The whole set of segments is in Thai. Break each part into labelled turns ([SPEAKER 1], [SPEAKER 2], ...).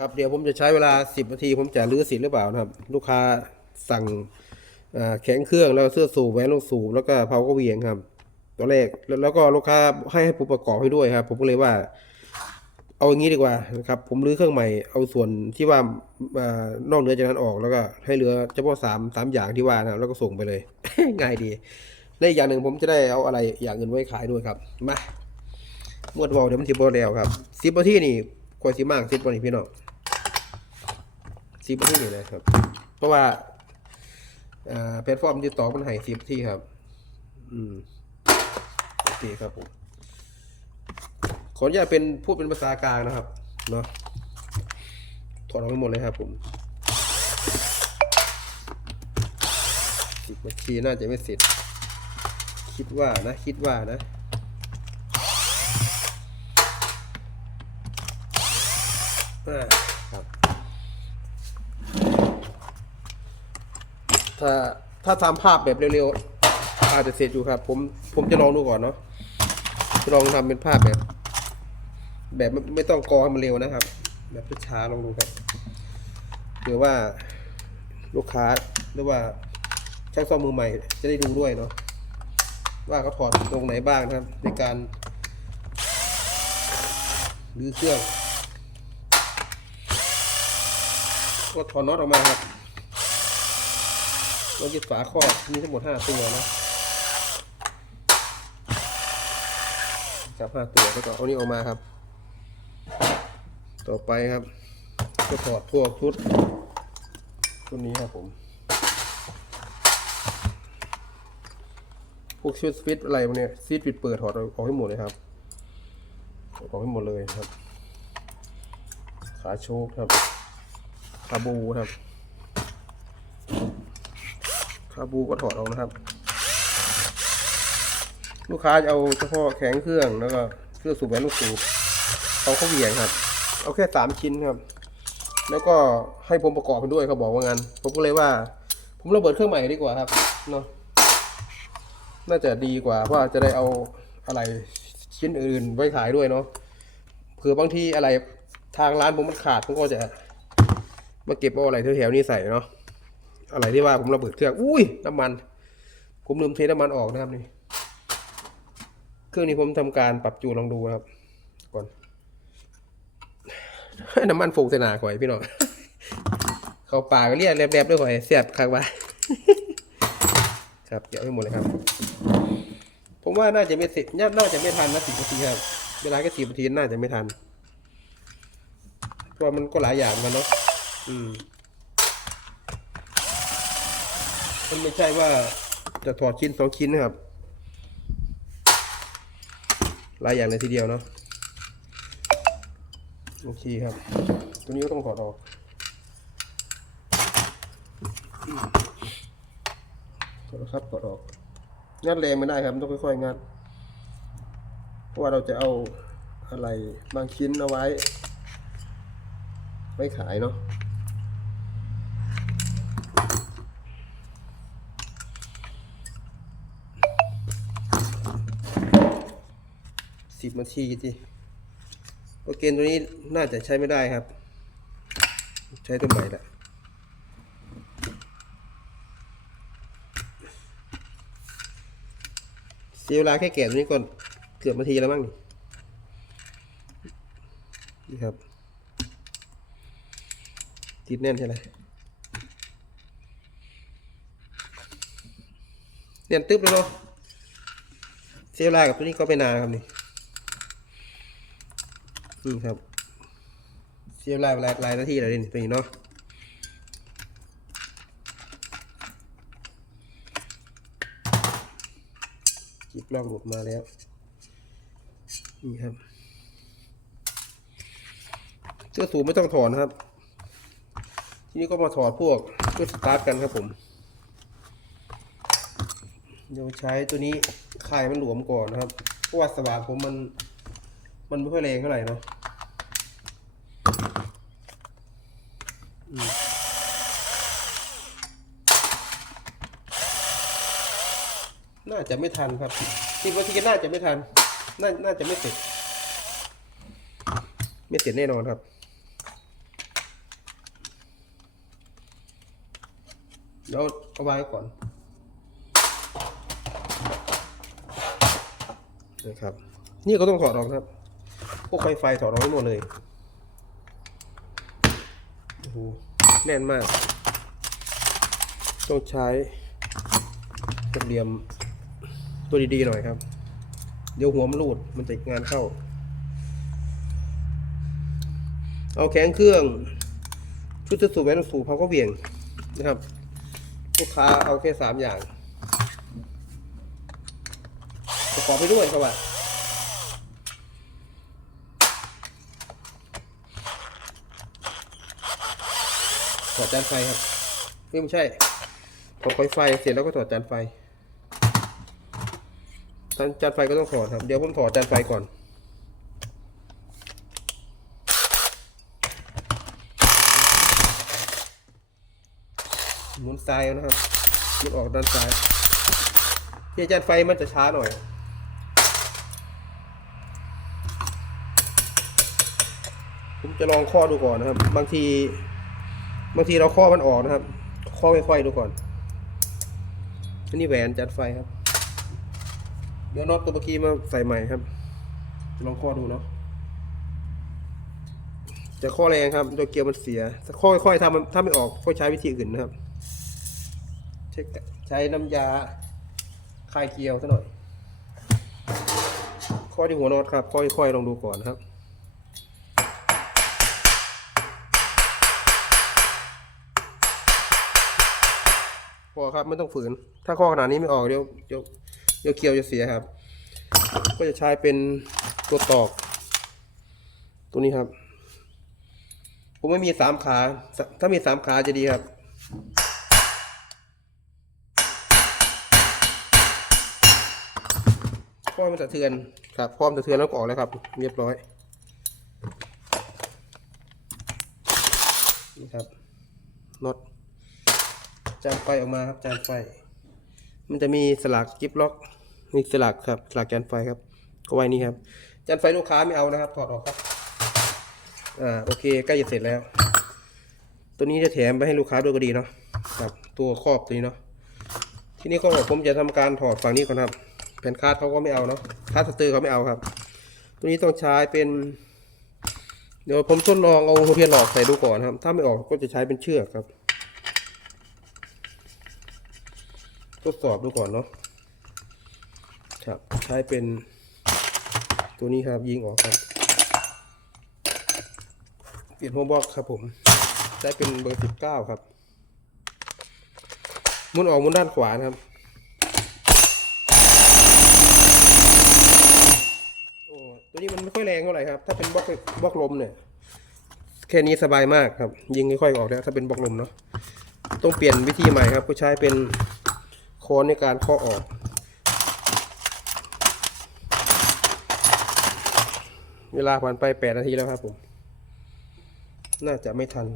[SPEAKER 1] ครับเดี๋ยวผมจะใช้เวลา 10 นาที ผมจะรื้อสินหรือเปล่านะครับ ลูกค้าสั่งแข็งเครื่องแล้วเสื้อสูบแหวนลูกสูบแล้วก็เผาก็เวียงครับตอนแรกแล้วแล้วก็ลูกค้าให้ให้ผมประกอบให้ด้วยครับ ผมก็เลยว่า เอาอย่างนี้ดีกว่านะครับ ผมรื้อเครื่องใหม่เอาส่วนที่ว่าอ่อนอกเหนือจากนั้นออกแล้วก็ให้เหลือเฉพาะสามสามอย่างที่ว่านะแล้วก็ส่งไปเลย ง่ายดีและอีกอย่างหนึ่งผมจะได้เอาอะไรอย่างอื่นไว้ขายด้วยครับมามวดวอลเดี๋ยวมันสิบโมแล้วครับสิบนาทีนี่กว่าสิมากสิบวันนี้พี่น้อง สิบนาทีนี่นะครับ เพราะว่าแพลตฟอร์มที่ต่อมันให้สิบที่ครับ อืมโอเคครับผมขออนุญาตเป็นพูดเป็นภาษากลางนะครับเนาะถอดออกไปหมดเลยครับผมสิบนาทีน่าจะไม่เสร็จ คิดว่านะ คิดว่านะอ่าครับ ถ้าถ้าทำภาพแบบเร็วๆอาจจะเสร็จอยู่ครับ ผมผมจะลองดูก่อนเนาะจะลองทำเป็นภาพแบบ แบบไม่ไม่ต้องกอให้มันเร็วนะครับ แบบช้าลองดูครับเผื่อว่าลูกค้าหรือว่าช่างซ่อมมือใหม่จะได้ดูด้วยเนาะว่าเขาถอดตรงไหนบ้างนะครับ ในการรื้อเครื่องก็ถอดน็อตออกมาครับ เรายึดฝาครอบมีทั้งหมดห้าตัวนะจับห้าตัวแล้วก็เอานี้ออกมาครับ ต่อไปครับ ก็ถอดพวกชุดชุดนี้ครับผม พวกชุดสวิตอะไรพวกเนี้ยซีดปิดเปิดถอดออกให้หมดเลยครับออกให้หมดเลยครับ ขาโชคครับคาบูครับ คาบูก็ถอดออกนะครับ ลูกค้าจะเอาเฉพาะแข็งเครื่องแล้วก็เครื่องสูบแหวนลูกสูบเอาเข้าเหวี่ยงครับ เอาแค่สามชิ้นครับ แล้วก็ให้ผมประกอบไปด้วยเขาบอกว่างั้นผมก็เลยว่า ผมระเบิดเครื่องใหม่ดีกว่าครับเนาะน่าจะดีกว่าเพราะจะได้เอาอะไรชิ้นอื่นไว้ขายด้วยเนาะเผื่อบางทีอะไรทางร้านผมมันขาดผมก็จะมาเก็บเอาอะไรแถวๆนี้ใส่เนาะ อะไรที่ว่าผมระเบิดเครื่อง อุ้ยน้ำมัน ผมลืมเทน้ำมันออกนะครับนี่ เครื่องนี้ผมทำการปรับจูนลองดูนะครับ ก่อน น้ำมันฟงเสนาข่อยพี่น้อง เขาปาก็เรียกแลบๆด้วยข่อยเสียบคักว่าครับเดี๋ยวให้หมดเลยครับ ผมว่าน่าจะไม่เสร็จน่าจะไม่ทันนะสิบนาทีครับ เวลาแค่สิบนาทีน่าจะไม่ทันเพราะมันก็หลายอย่างมือนกันเนาะอืม มันไม่ใช่ว่าจะถอดชิ้นสองชิ้นนะครับ หลายอย่างเลยทีเดียวเนาะโอเคครับ ตัวนี้ก็ต้องถอดออกถอดครับถอดออกงัดแรงไม่ได้ครับต้องค่อยๆงัด เพราะว่าเราจะเอาอะไรบางชิ้นเอาไว้ไว้ขายเนาะ สิบนาทีสิโปรเกนตัวนี้น่าจะใช้ไม่ได้ครับ ใช้ตัวใหม่ละเสียเวลาแค่แกะตัวนี้ก่อนเกือบนาทีแล้วมั้งนี่นี่ครับติดแน่นใช่ไหมเนียนตึ๊บเลยเนาะเสียเวลากับตัวนี้ก็ไม่นานครับนี่ นี่ครับเสียเวลาหลายหลายนาทีเลยนี่ตัวนี้เนาะจิบลองหลุดมาแล้ว นี่ครับเสื้อสูบไม่ต้องถอดนะครับ ทีนี้ก็มาถอดพวกเพื่อสตาร์ทกันครับผมเดี๋ยวใช้ตัวนี้คายมันหลวมก่อนนะครับ เพราะว่าสว่านผมมัน มันไม่ค่อยแรงเท่าไหร่เนาะ จะไม่ทันครับคิดว่าที่น่าจะไม่ทันน่าน่าจะไม่เสร็จ ไม่เสร็จแน่นอนครับเดี๋ยวเอาไว้ก่อนนะครับ นี่ก็ต้องถอดออกครับ พวกไฟไฟถอดอองหมดเลยโอ้โหแน่นมาก ต้องใช้กระเดียม ตัวดีๆหน่อยครับ เดี๋ยวหัวมันรูดมันจะงานเข้า เอาแข็งเครื่อง ชุดสูบแวนสูบเขาก็เวี่ยงนะครับลูกค้าเอาแค่สามอย่างประกอบไปด้วยครับว่าถอดจานไฟครับไม่ใช่ถอดไฟไฟเสร็จแล้วก็ถอดจานไฟ จานไฟก็ต้องถอดครับ เดี๋ยวผมถอดจานไฟก่อน หมุนซ้ายนะครับหมุนออกด้านซ้ายที่จารย์ไฟมันจะช้าหน่อยผมจะลองข้อดูก่อนนะครับ บางที บางทีเราข้อมันออกนะครับ ข้อค่อยๆดูก่อนอันนี้แหวนจัดไฟครับ ดี๋ยวน็อตตัวเมื่อกี้มาใส่ใหม่ครับ จะลองข้อดูเนาะจะข้อแรงครับตัวเกียร์มันเสียข้อค่อยๆทำมันถ้าไม่ออกก็ใช้วิธีอื่นนะครับใช้ใช้น้ำยาคลายเกลียวซะหน่อย ข้อที่หัวน็อตครับ ค่อยๆลองดูก่อนครับ พอครับไม่ต้องฝืน ถ้าข้อขนาดนี้ไม่ออกเดี๋ยวเดี๋ยว เดี๋ยวเกลียวจะเสียครับ ก็จะใช้เป็นตัวตอก ตัวนี้ครับ ผมไม่มีสามขา ถ้ามีสามขาจะดีครับพร้อมนสะเทือนครับพร้อมสะเทือนแล้วก็ออกแล้วครับ เรียบร้อยนี่ครับน็อตจานไฟออกมาครับจานไฟ มันจะมีสลักกิฟล็อกนี่สลักครับสลักจานไฟครับ ก็ไว้นี่ครับจานไฟลูกค้าไม่เอานะครับถอดออกครับอ่าโอเคใกล้จะเสร็จแล้ว ตัวนี้จะแถมไปให้ลูกค้าด้วยก็ดีเนาะครับตัวครอบตัวนี้เนาะที่นี่ก็ผมจะทำการถอดฝั่งนี้ก่อนครับแผ่นคาดเขาก็ไม่เอาเนาะคาดสเตอร์เขาไม่เอาครับ ตัวนี้ต้องใช้เป็นเดี๋ยวผมทดลองเอาหัวเทียนหลอกใส่ดูก่อนครับ ถ้าไม่ออกก็จะใช้เป็นเชือกครับ ทดสอบดูก่อนเนาะครับใช้เป็นตัวนี้ครับยิงออกครับเปลี่ยนหัวบล็อกครับผมใช้เป็นเบอร์สิบเก้าครับมุนออกมุนด้านขวานะครับโอ้ตัวนี้มันไม่ค่อยแรงเท่าไหร่ครับ ถ้าเป็นบล็อกบล็อกลมเนี่ยแค่นี้สบายมากครับ ยิงค่อยๆออกแล้วถ้าเป็นบล็อกลมเนาะต้องเปลี่ยนวิธีใหม่ครับก็ใช้เป็น ค้อนในการเคาะออก เวลาผ่านไปแปดนาทีแล้วครับผม น่าจะไม่ทัน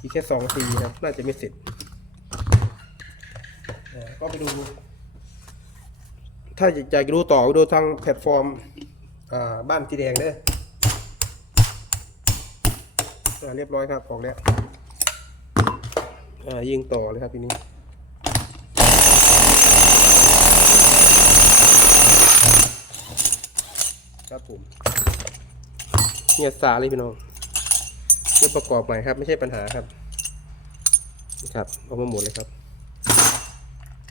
[SPEAKER 1] อีกแค่สองนาทีครับ น่าจะไม่เสร็จ ก็ไปดู ถ้าอยากจะดูต่อดูทางแพลตฟอร์มบ้านจีแดงเด้อเรียบร้อยครับ ออกแล้วยิงต่อเลยครับทีนี้ ครับผมเนี่ยสาเลยพี่น้องเรื่องประกอบใหม่ครับ ไม่ใช่ปัญหาครับครับเอามาหมดเลยครับ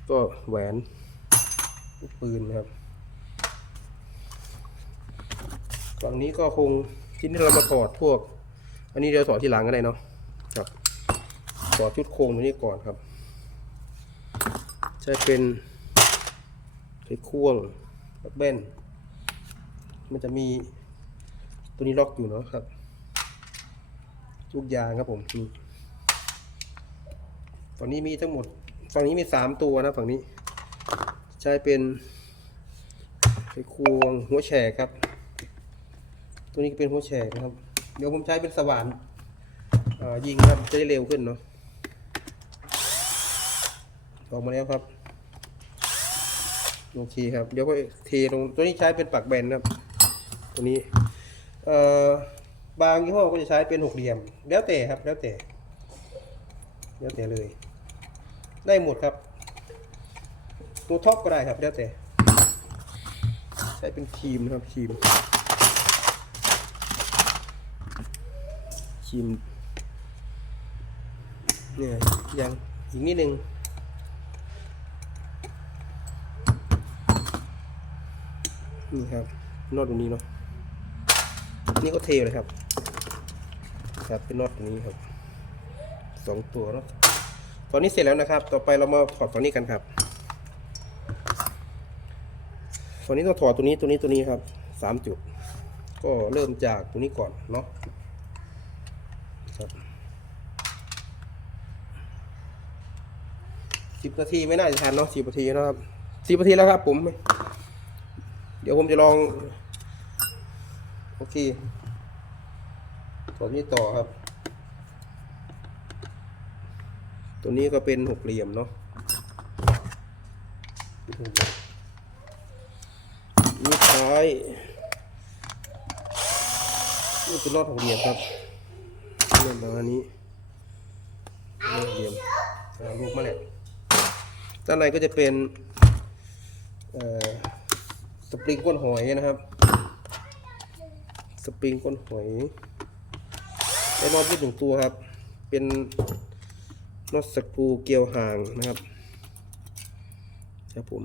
[SPEAKER 1] ก็แหวนปืนนะครับฝั่งนี้ก็คงที่นี่เรามาถอดพวก อันนี้เดี๋ยวถอดทีหลังก็ได้เนาะครับถอดชุดโครงตัวนี้ก่อนครับใช้เป็นไขควงแบน มันจะมีตัวนี้ล็อกอยู่เนาะครับลูกยางครับผมนี่ฝั่งนี้มีทั้งหมด ฝั่งนี้มีสามตัวนะฝั่งนี้ ใช้เป็นไขควงหัวแฉกครับ ตัวนี้เป็นหัวแฉกนะครับ เดี๋ยวผมใช้เป็นสว่านยิงครับจะได้เร็วขึ้นเนาะออกมาแล้วครับ โอเคครับ เดี๋ยวก็เทลงตัวนี้ใช้เป็นปักแบนครับ ตัวนี้เอ่อบางยี่ห้อก็จะใช้เป็นหกเหลี่ยม แล้วแต่ครับ แล้วแต่ แล้วแต่เลย ได้หมดครับ ตัวท็อปก็ได้ครับ แล้วแต่ ใช้เป็นครีมนะครับครีมครีมเนี่ยยังอีกนิดนึงนี่ครับนอตตรงนี้เนาะ นี่ก็เทเลยครับครับเป็นน็อตตรงนี้ครับสองตัวเนาะตอนนี้เสร็จแล้วนะครับ ต่อไปเรามาถอดตัวนี้กันครับตอนนี้ต้องถอดตัวนี้ตัวนี้ตัวนี้ครับสามจุด ก็เริ่มจากตัวนี้ก่อนเนาะครับสิบนาทีไม่น่าจะทันเนาะสิบนาทีนะครับสิบนาทีแล้วครับผม เดี๋ยวผมจะลอง โอเคตัวนี้ต่อครับ ตัวนี้ก็เป็นหกเหลี่ยมเนาะนี่ท้ายนี่เป็นรอดหกเหลี่ยมครับเริ่มประมาณนี้รอดหกเหลี่ยมลูกมาแล้วด้านในก็จะเป็นสปริงก้นหอยนะครับ สปริงก้นหอยได้น็อตยืดหนึ่งตัวครับ เป็นน็อตสกรูเกี่ยวห่างนะครับครับผม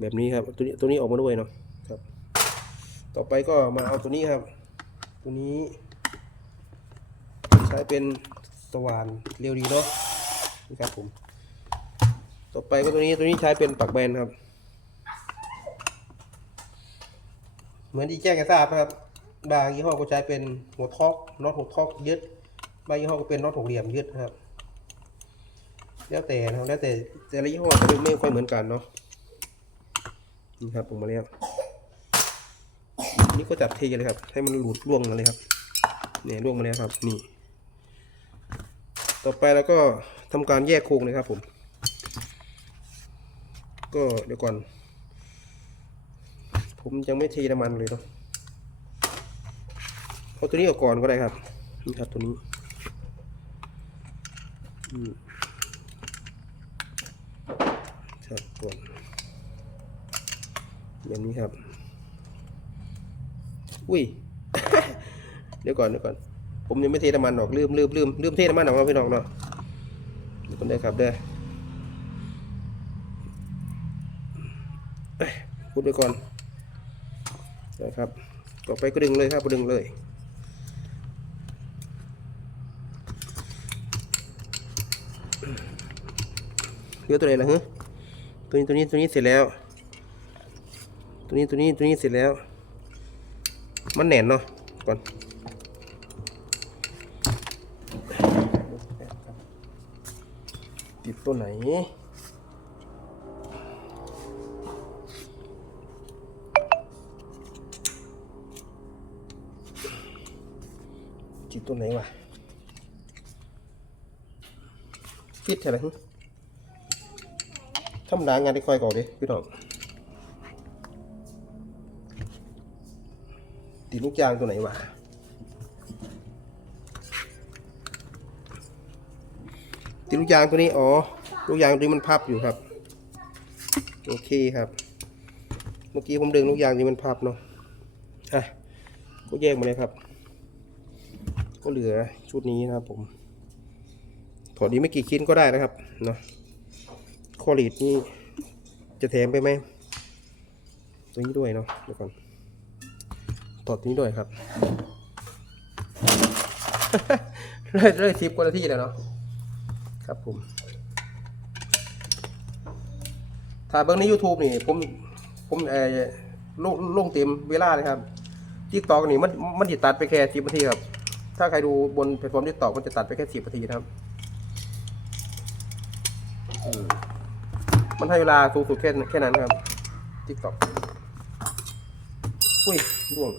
[SPEAKER 1] แบบนี้ครับตัวนี้ตัวนี้ออกมาด้วยเนาะครับ ต่อไปก็มาเอาตัวนี้ครับ ตัวนี้ใช้เป็นสว่านเรียวดีเนาะนี่ครับผม ต่อไปก็ตัวนี้ตัวนี้ใช้เป็นปักแบนครับ เหมือนที่แจ้งกันทราบครับ บางยี่ห้อก็ใช้เป็นหัวท็อกน็อตหัวท็อกยึดบางยี่ห้อก็เป็นน็อตหกเหลี่ยมยึดนะครับ แล้วแต่นะครับแล้วแต่แต่ละยี่ห้อจะไม่ค่อยเหมือนกันเนาะนี่ครับผมมาแล้วนี่ก็จับเทเลยครับ ให้มันหลุดล่วงมาเลยครับเนี่ยล่วงมาแล้วครับนี่ ต่อไปแล้วก็ทำการแยกโครงเลยครับผม ก็เดี๋ยวก่อน ผมยังไม่เทน้ำมันเลยเนาะ เอาตัวนี้ออกก่อนก็ได้ครับนี่ครับตัวนี้อืมครับก่อนอย่างนี้ครับ อุ้ย เดี๋ยวก่อนเดี๋ยวก่อน ผมยังไม่เทน้ำมันออกลืมลืมลืมลืมเทน้ำมันออกมาพี่น้องเนาะเดี๋ยวก่อนได้ครับได้เอ้ยพูดไปก่อนนะครับ ต่อไปก็ดึงเลยครับก็ดึงเลย เหลือตัวไหนล่ะฮะตัวนี้ตัวนี้ตัวนี้เสร็จแล้ว ตัวนี้ตัวนี้ตัวนี้เสร็จแล้ว มันแน่นเนาะก่อนติดตัวไหนจิตตัวไหนวะฟิตใช่ไหม ฮะทำร้างงานที่คอยก่อนดิพี่น้องติดลูกยางตัวไหนวะติดลูกยางตัวนี้อ๋อลูกยางตัวนี้มันพับอยู่ครับโอเคครับ เมื่อกี้ผมดึงลูกยางนี้มันพับเนาะอะก็แยกมาเลยครับ ก็เหลือชุดนี้นะครับผมถอดนี้ไม่กี่ชิ้นก็ได้นะครับเนาะ คอลีดนี่จะแถมไปไหมตัวนี้ด้วยเนาะเดี๋ยวก่อนถอดตัวนี้ด้วยครับเลยเลยสิบกว่านาทีแล้วเนาะครับผมถ้าเบิ้งใน YouTube นี่ ผมผมเออลงลงเต็มเวลาเลยครับทิกตอกนี่มันมันจะตัดไปแค่สิบนาทีครับ ถ้าใครดูบนแพลตฟอร์มทิกตอกมันจะตัดไปแค่สิบนาทีนะครับ มันให้เวลาสูงสุดแค่แค่นั้นครับทิกตอกอุ้ยร่วง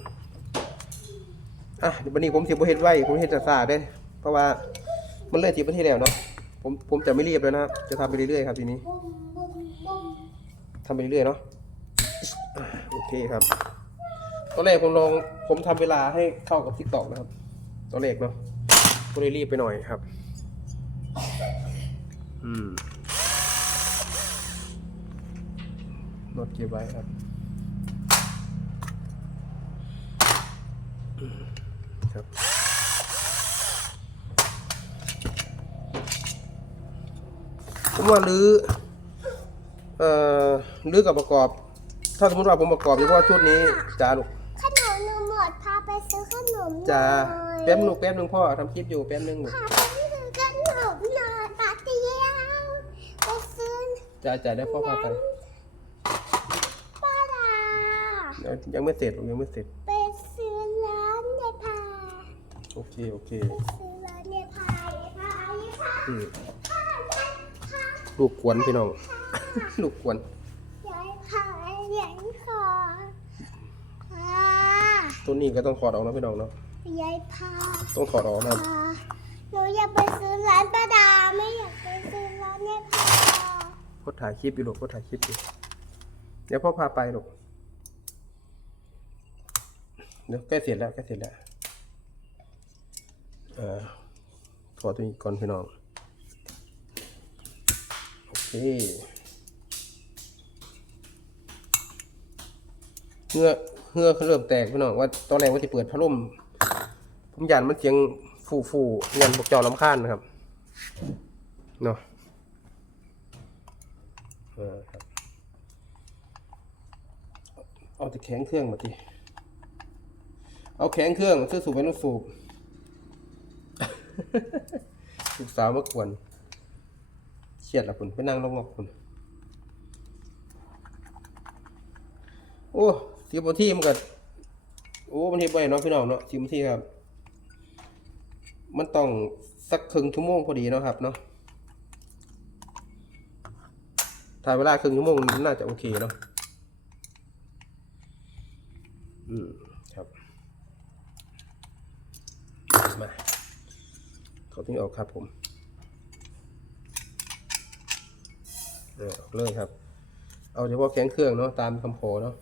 [SPEAKER 1] อะเดี๋ยววันนี้ผมเสียบเฮ็ดไว้ ผมเฮ็ดซาๆได้ เพราะว่ามันเลยสิบนทีแล้วเนาะผมผมจะไม่รีบแล้วนะครับจะทำไปเรื่อยๆครับทีนี้ทำไปเรื่อยๆเนาะอะโอเคครับตอนแรกผมลองผมทำเวลาให้เข้ากับทิกตอกนะครับตอนแรกเนาะก็เลยรีบไปหน่อยครับ อืม น็อตเก็บไว้ครับอืมครับผมว่ารื้อเอ่อรื้อกับประกอบ ถ้าสมมติว่าผมประกอบเฉพาะชุดนี้จ้าลูก
[SPEAKER 2] ขนมหนูหมดพาไปซื้อขนมหน่อย
[SPEAKER 1] จ้าแป๊บนึงลูกแป๊บนึงพ่อทำคลิปอยู่แป๊บนึงลูก
[SPEAKER 2] พาไปซื้อขนมหน่อยปาเตียวไปซื้อ
[SPEAKER 1] จ้าจ้าได้พ่อพาไป
[SPEAKER 2] ป้าดา
[SPEAKER 1] เดี๋ ยวยังไม่เสร็จลูกยังไม่เสร็จ
[SPEAKER 2] ไปซื้อร้านในพา
[SPEAKER 1] โอเค โอเค
[SPEAKER 2] ไปซื้อร้านในพาในพาในพา
[SPEAKER 1] อืม
[SPEAKER 2] พาในพา
[SPEAKER 1] ลูกกวนพี่น้อง ลูกกวน
[SPEAKER 2] ยายพายายพาพา
[SPEAKER 1] ตัวนี้ก็ต้องถอดออกนะพี่น้องเนาะ
[SPEAKER 2] ยายพา
[SPEAKER 1] ต้องถอดออกนะครับ
[SPEAKER 2] พาหนูอยากไปซื้อร้านป้าดาไม่อยากไปซื้อร้านในพา
[SPEAKER 1] พ่อถ่ายคลิปอยู่ลูกพ่อถ่ายคลิปอยู่ เดี๋ยวพ่อพาไปลูก เดี๋ยวใกล้เสร็จแล้วใกล้เสร็จแล้วเอ่อถอตัวนี้ก่อนพี่น้อง โอเคเหงือเหงือเริ่มแตกพี่น้องว่าตอนแรกว่าที่เปิดพัดลมผมยันมันเสียงฟูฟูยันพวกเจ้าลำคาญนะครับเนาะเออครับเอาแต่แข็งเครื่องมาที เอาแข็งเครื่องซื้อสูบไว้ลูกสูบลูกสาวมากวนเครียดละคุณไปนั่งลงกับคุณโอ้สิบทีมันก็โอ้มันเฮ็บได้เนาะพี่น้องเนาะสิบทีครับ มันต้องสักครึ่งชั่วโมงพอดีเนาะครับเนาะถ่ายเวลาครึ่งชั่วโมงน่าจะโอเคเนาะอืม ครับ มาเขาต้องออกครับผมเออกเลยครับ เอาเฉพาะแข็งเครื่องเนาะตามคำขอเนาะ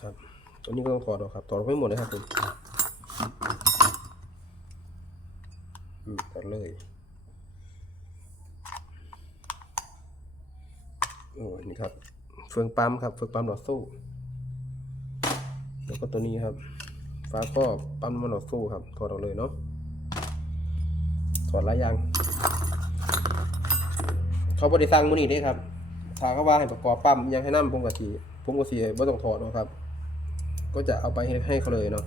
[SPEAKER 1] ครับตัวนี้ก็ต้องถอดออกครับถอดออกไม่หมดเลยครับผมอืมถอดเลยโอ้นี่ครับ เฟืองปั๊มครับ เฟืองปั๊มหลอดโซ่แล้วก็ตัวนี้ครับ ฝาครอบปั๊มมันหลอดโซ่ครับถอดออกเลยเนาะถอดลายยางเขาบริสั่งมือนี้ได้ครับถ้าเขาว่าให้ประกอบปั๊มยังให้นั่ผมกะทีผมก็เสียไม่ต้องถอดหรอกครับ ก็จะเอาไปให้ใหเขาเลยเนาะ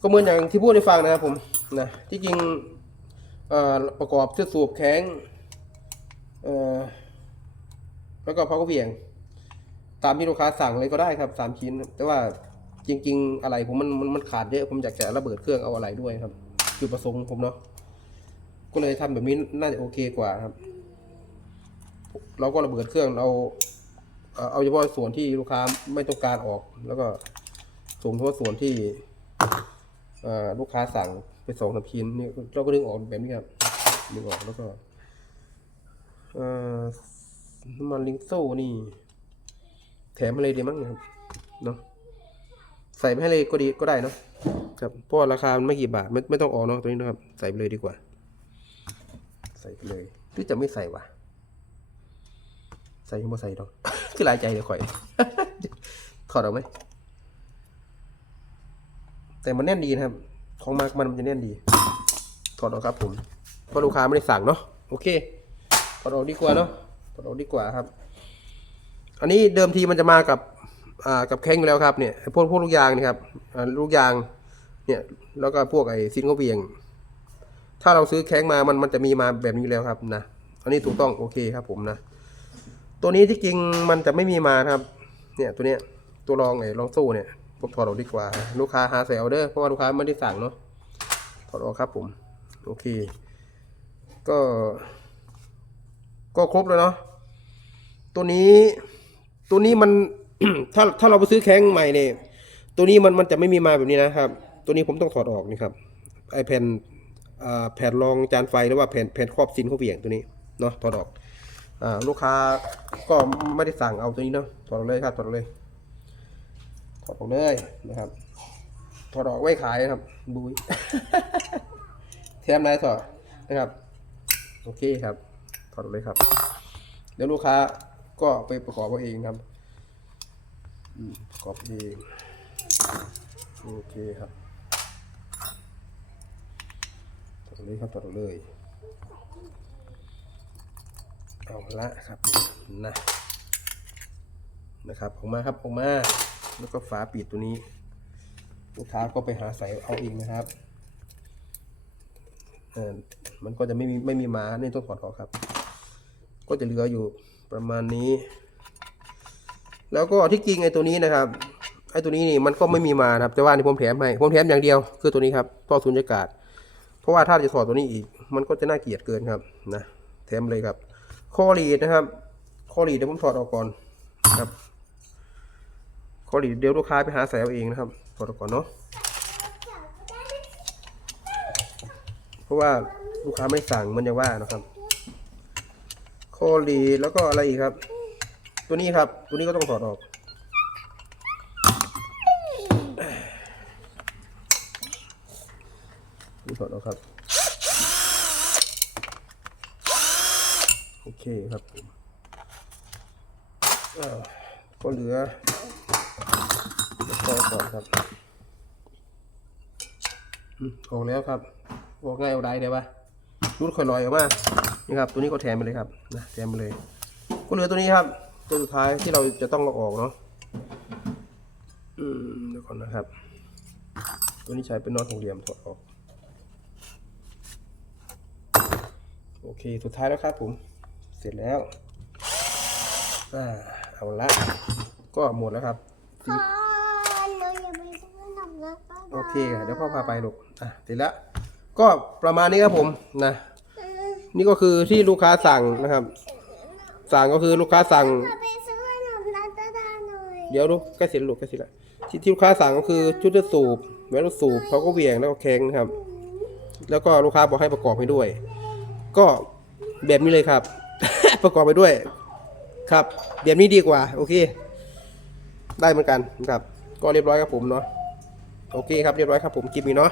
[SPEAKER 1] ก็เหมือนอย่างที่พูดให้ฟังนะครับผมนะที่จริงประกอบเสื้อสูบแข็งแล้วก็พักเหวี่ยง ตามที่ลูกค้าสั่งเลยก็ได้ครับสามชิ้น แต่ว่าจริง ๆ อะไรผมมันมันมันขาดเยอะผมอยากจะระเบิดเครื่องเอาอะไรด้วยครับจุดประสงค์ผมเนาะก็เลยทำแบบนี้น่าจะโอเคกว่าครับ เราก็ระเบิดเครื่องเราเอาเฉพาะส่วนที่ลูกค้าไม่ต้องการออก แล้วก็ส่งเฉพาะส่วนที่ลูกค้าสั่งไปสองสามชิ้นนี่เราก็ดึงออกแบบนี้ครับดึงออกแล้วก็เอ่อน้ำมันลิงโซ่นี่ แถมมาเลยดีมั้งครับเนาะใส่ไปให้เลยก็ดีก็ได้เนาะครับเพราะราคาไม่กี่บาทไม่ไม่ต้องออกเนาะตัวนี้นะครับ ใส่ไปเลยดีกว่า ใส่ไปเลยหรือจะไม่ใส่วะใส่ยังไม่ใส่ดอกคือหลายใจเลยข่อยถอดออกไหมแต่มันแน่นดีนะครับ ของมาร์กมันมันจะแน่นดี ถอดออกครับผมเพราะลูกค้าไม่ได้สั่งเนาะโอเคถอดออกดีกว่าเนาะถอดออกดีกว่าครับ อันนี้เดิมทีมันจะมากับกับแข้งแล้วครับเนี่ยพวกพวกลูกยางนี่ครับลูกยางเนี่ยแล้วก็พวกไอ้ซินก็เวียง ถ้าเราซื้อแข้งมามันมันจะมีมาแบบนี้แล้วครับนะอันนี้ถูกต้องโอเคครับผมนะ ตัวนี้ที่จริงมันจะไม่มีมาครับ เนี่ยตัวเนี้ยตัวรองไอ้รองโซ่เนี่ยผมถอดออกดีกว่า ลูกค้าหาใส่ออเดอร์เพราะว่าลูกค้าไม่ได้สั่งเนาะถอดออกครับผมโอเค ก็ ก็ครบแล้วเนาะตัวนี้ ตัวนี้มัน ถ้าถ้าเราไปซื้อแข้งใหม่เนี่ยตัวนี้มันมันจะไม่มีมาแบบนี้นะครับ ตัวนี้ผมต้องถอดออกนี่ครับไอแผ่นแผ่นรองจานไฟหรือว่าแผ่นแผ่นครอบซินเขาเบี่ยงตัวนี้เนาะถอดออกอ่าลูกค้าก็ไม่ได้สั่งเอาตัวนี้เนาะถอดออกเลยครับถอดออกเลยถอดออกเลยนะครับถอดออกไว้ขายนะครับบุยแถมนายถอดนะครับ โอเคครับถอดออกเลยครับ เดี๋ยวลูกค้า ก็ไปประกอบเอาเองครับประกอบเองโอเคครับถอดเลยครับถอดเลยเอาละครับนะนะครับออกมาครับออกมา แล้วก็ฝาปิดตัวนี้ ลูกค้าก็ไปหาใส่เอาเองนะครับมันก็จะไม่มีไม่มีม้านี่ต้องถอดออกครับ ก็จะเหลืออยู่ ประมาณนี้ แล้วก็ที่จริงไอ้ตัวนี้นะครับไอ้ตัวนี้นี่มันก็ไม่มีมานะครับแต่ว่านี่ผมแถมให้ผมแถมอย่างเดียว คือตัวนี้ครับท่อสุญญากาศ เพราะว่าถ้าจะถอดตัวนี้อีก มันก็จะน่าเกลียดเกินครับนะแถมเลยครับข้อรีดนะครับข้อรีดเดี๋ยวผมถอดออกก่อนครับข้อรีดเดี๋ยวลูกค้าไปหาใส่เอาเองนะครับถอดออกก่อนเนาะเพราะว่าลูกค้าไม่สั่งมันยังว่านะครับ ข้อรีแล้วก็อะไรอีกครับ ตัวนี้ครับ ตัวนี้ก็ต้องถอดออกนี่ถอดออกครับ โอเคครับก็เหลือก็ก่อนครับออกแล้วครับออกง่ายเอาได้เดี๋ยวปะรูดค่อยลอยออกมา นี่ครับตัวนี้ก็แถมไปเลยครับนะแถมไปเลยก็เหลือตัวนี้ครับ ตัวสุดท้ายที่เราจะต้องเอาออกเนาะอืมเดี๋ยวก่อนนะครับ ตัวนี้ใช้เป็นน็อตหกเหลี่ยมถอดออกโอเคสุดท้ายแล้วครับผมเสร็จแล้วอ่าเอาละก็หมดแล้วครับ
[SPEAKER 2] พ่อเราอย่าไปซื้อขนมแล้วป้า
[SPEAKER 1] โอเคค่ะเดี๋ยวพ่อพาไปลูกอะเสร็จแล้วก็ประมาณนี้ครับผมนะ นี่ก็คือที่ลูกค้าสั่งนะครับ สั่งก็คือลูกค้าสั่ง
[SPEAKER 2] พาไปซื้อขนมร้านตาดาหน่อย
[SPEAKER 1] เดี๋ยวลูกใกล้เสร็จแล้วลูกใกล้เสร็จแล้วที่ที่ลูกค้าสั่งก็คือชุดเลือดสูบแหวนลูกสูบเขาก็เหวี่ยงแล้วก็แข็งนะครับ แล้วก็ลูกค้าบอกให้ประกอบให้ด้วย ก็แบบนี้เลยครับ ประกอบไปด้วย ครับแบบนี้ดีกว่า โอเค ได้เหมือนกันนะครับ ก็เรียบร้อยครับผมเนาะโอเคครับเรียบร้อยครับผมคลิปนี้เนาะ